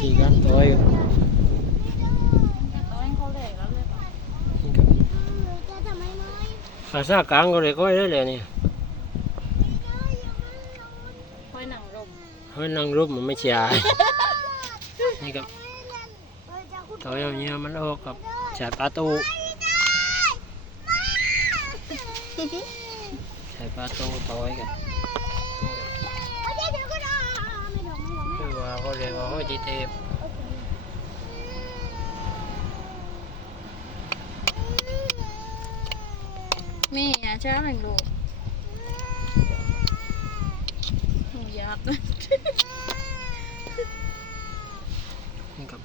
Gantoy. Khá xa cán có để coi đấy lẹ nè. Hơi nặng rụm Hơi nặng rụm mà mới chả Này cặp Tối hôm nay mình ôm cặp chả ba tu Chả ba tu tối cặp เขาเรียกว่าห้อยตีเทป มีอ่ะเช้าหนังลมยับ นี่ครับ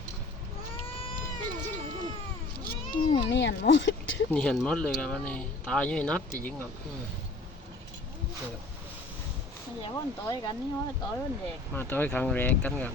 เนียนหมด นี่เห็นหมดเลยครับวันนี้ตายยี่นัดจริงๆครับอืมนี่ครับ อย่าว่าต่อยกันนี่ว่าต่อยวันเด็ก มาต่อยครั้งแรกกันครับ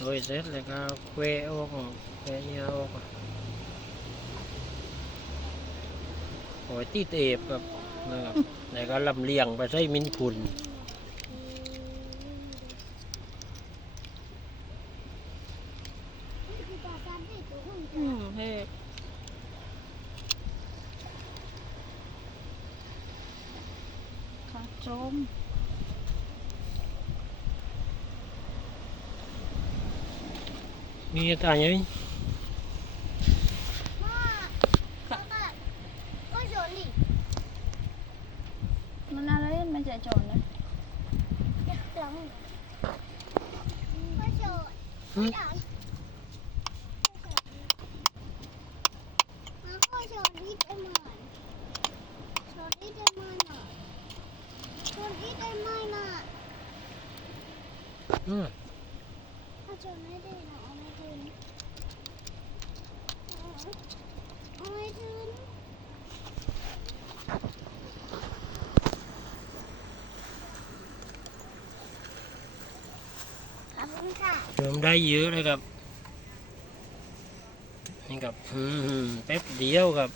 rồi Z là cao quê ô còn quê nhà ô còn หอยตีเตบครับนะครับแล้วก็ลำเลียงไปใช้มินคุนจม Ni tanya ni. Mana lấy mà chạy tròn đấy. Ừ. Mm. I don't know. ขอบคุณค่ะเริ่มได้เยอะเลยครับ นี่ครับอืมแป๊บเดียวครับ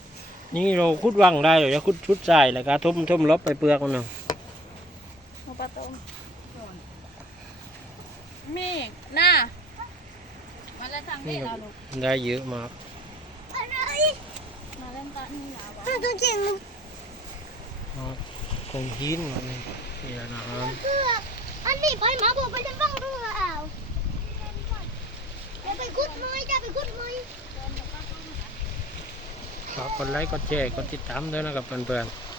นี่เราคุดวังได้หรือจะคุดชุดใส่แล้วก็ทุ่มทุ่มลบไปเปลือกมันเนาะมาปะตงมีหน้ามาเล่นทาง นี้นะลูกได้เยอะมากมาเล่นตอนนี้นะวะตัวตัวจริงอ๋อคงหินมาเลยนี่แหละนะครับอันนี้ไปหมาบอกไปจะฟังเรือเอาจะไปกุดไม้จะไปกุดไม้ฝากกดไลค์กดแชร์กดติดตามด้วยนะครับเพื่อนๆ